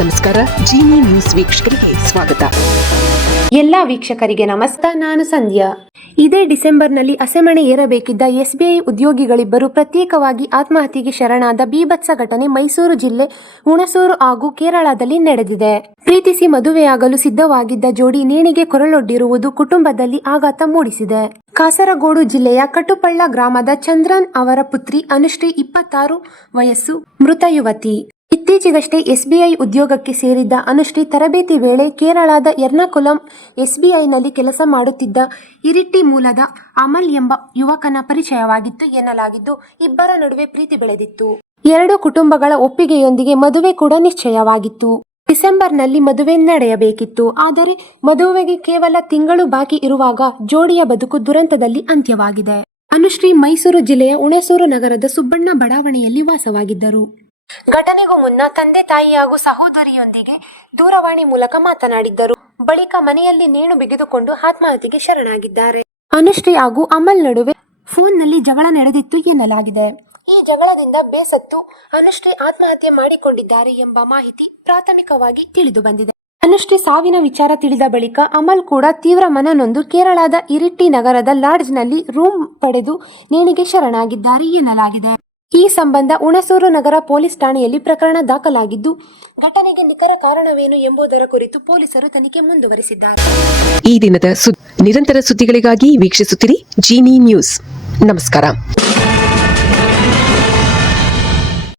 ನಮಸ್ಕಾರ. ಜಿನಿ ನ್ಯೂಸ್ ವೀಕ್ಷಕರಿಗೆ ಸ್ವಾಗತ. ಎಲ್ಲ ವೀಕ್ಷಕರಿಗೆ ನಮಸ್ಕಾರ. ನಾನು ಸಂಧ್ಯಾ. ಇದೇ ಡಿಸೆಂಬರ್ನಲ್ಲಿ ಹಸೆಮಣೆ ಏರಬೇಕಿದ್ದ ಎಸ್ಬಿಐ ಉದ್ಯೋಗಿಗಳಿಬ್ಬರು ಪ್ರತ್ಯೇಕವಾಗಿ ಆತ್ಮಹತ್ಯೆಗೆ ಶರಣಾದ ಬೀಭತ್ಸ ಘಟನೆ ಮೈಸೂರು ಜಿಲ್ಲೆ ಹುಣಸೂರು ಹಾಗೂ ಕೇರಳದಲ್ಲಿ ನಡೆದಿದೆ. ಪ್ರೀತಿಸಿ ಮದುವೆಯಾಗಲು ಸಿದ್ಧವಾಗಿದ್ದ ಜೋಡಿ ನೇಣಿಗೆ ಕೊರಳೊಡ್ಡಿರುವುದು ಕುಟುಂಬದಲ್ಲಿ ಆಘಾತ ಮೂಡಿಸಿದೆ. ಕಾಸರಗೋಡು ಜಿಲ್ಲೆಯ ಕಟುಪಳ್ಳ ಗ್ರಾಮದ ಚಂದ್ರನ್ ಅವರ ಪುತ್ರಿ ಅನುಶ್ರೀ 26 ವಯಸ್ಸು, ಮೃತ ಯುವತಿ. ಇತ್ತೀಚೆಗಷ್ಟೇ ಎಸ್ಬಿಐ ಉದ್ಯೋಗಕ್ಕೆ ಸೇರಿದ್ದ ಅನುಶ್ರೀ ತರಬೇತಿ ವೇಳೆ ಕೇರಳದ ಎರ್ನಾಕುಲಂ ಎಸ್ಬಿಐನಲ್ಲಿ ಕೆಲಸ ಮಾಡುತ್ತಿದ್ದ ಇರಿಟ್ಟಿ ಮೂಲದ ಅಮಲ್ ಎಂಬ ಯುವಕನ ಪರಿಚಯವಾಗಿತ್ತು ಎನ್ನಲಾಗಿದ್ದು, ಇಬ್ಬರ ನಡುವೆ ಪ್ರೀತಿ ಬೆಳೆದಿತ್ತು. ಎರಡು ಕುಟುಂಬಗಳ ಒಪ್ಪಿಗೆಯೊಂದಿಗೆ ಮದುವೆ ಕೂಡ ನಿಶ್ಚಯವಾಗಿತ್ತು. ಡಿಸೆಂಬರ್ನಲ್ಲಿ ಮದುವೆ ನಡೆಯಬೇಕಿತ್ತು. ಆದರೆ ಮದುವೆಗೆ ಕೇವಲ ತಿಂಗಳು ಬಾಕಿ ಇರುವಾಗ ಜೋಡಿಯ ಬದುಕು ದುರಂತದಲ್ಲಿ ಅಂತ್ಯವಾಗಿದೆ. ಅನುಶ್ರೀ ಮೈಸೂರು ಜಿಲ್ಲೆಯ ಹುಣಸೂರು ನಗರದ ಸುಬ್ಬಣ್ಣ ಬಡಾವಣೆಯಲ್ಲಿ ವಾಸವಾಗಿದ್ದರು. ಘಟನೆಗೂ ಮುನ್ನ ತಂದೆ ತಾಯಿ ಹಾಗೂ ಸಹೋದರಿಯೊಂದಿಗೆ ದೂರವಾಣಿ ಮೂಲಕ ಮಾತನಾಡಿದ್ದರು. ಬಳಿಕ ಮನೆಯಲ್ಲಿ ನೇಣು ಬಿಗಿದುಕೊಂಡು ಆತ್ಮಹತ್ಯೆಗೆ ಶರಣಾಗಿದ್ದಾರೆ. ಅನುಶ್ರೀ ಹಾಗೂ ಅಮಲ್ ನಡುವೆ ಫೋನ್ನಲ್ಲಿ ಜಗಳ ನಡೆದಿತ್ತು ಎನ್ನಲಾಗಿದೆ. ಈ ಜಗಳದಿಂದ ಬೇಸತ್ತು ಅನುಶ್ರೀ ಆತ್ಮಹತ್ಯೆ ಮಾಡಿಕೊಂಡಿದ್ದಾರೆ ಎಂಬ ಮಾಹಿತಿ ಪ್ರಾಥಮಿಕವಾಗಿ ತಿಳಿದು ಬಂದಿದೆ. ಅನುಶ್ರೀ ಸಾವಿನ ವಿಚಾರ ತಿಳಿದ ಬಳಿಕ ಅಮಲ್ ಕೂಡ ತೀವ್ರ ಮನನೊಂದು ಕೇರಳದ ಇರಿಟ್ಟಿ ನಗರದ ಲಾಡ್ಜ್ನಲ್ಲಿ ರೂಮ್ ಪಡೆದು ನೇಣಿಗೆ ಶರಣಾಗಿದ್ದಾರೆ ಎನ್ನಲಾಗಿದೆ. ಈ ಸಂಬಂಧ ಹುಣಸೂರು ನಗರ ಪೊಲೀಸ್ ಠಾಣೆಯಲ್ಲಿ ಪ್ರಕರಣ ದಾಖಲಾಗಿದ್ದು, ಘಟನೆಗೆ ನಿಖರ ಕಾರಣವೇನು ಎಂಬುದರ ಕುರಿತು ಪೊಲೀಸರು ತನಿಖೆ ಮುಂದುವರಿಸಿದ್ದಾರೆ. ಈ ದಿನದ ನಿರಂತರ ಸುದ್ದಿಗಳಿಗಾಗಿ ವೀಕ್ಷಿಸುತ್ತಿರಿ ಜಿನಿ ನ್ಯೂಸ್. ನಮಸ್ಕಾರ.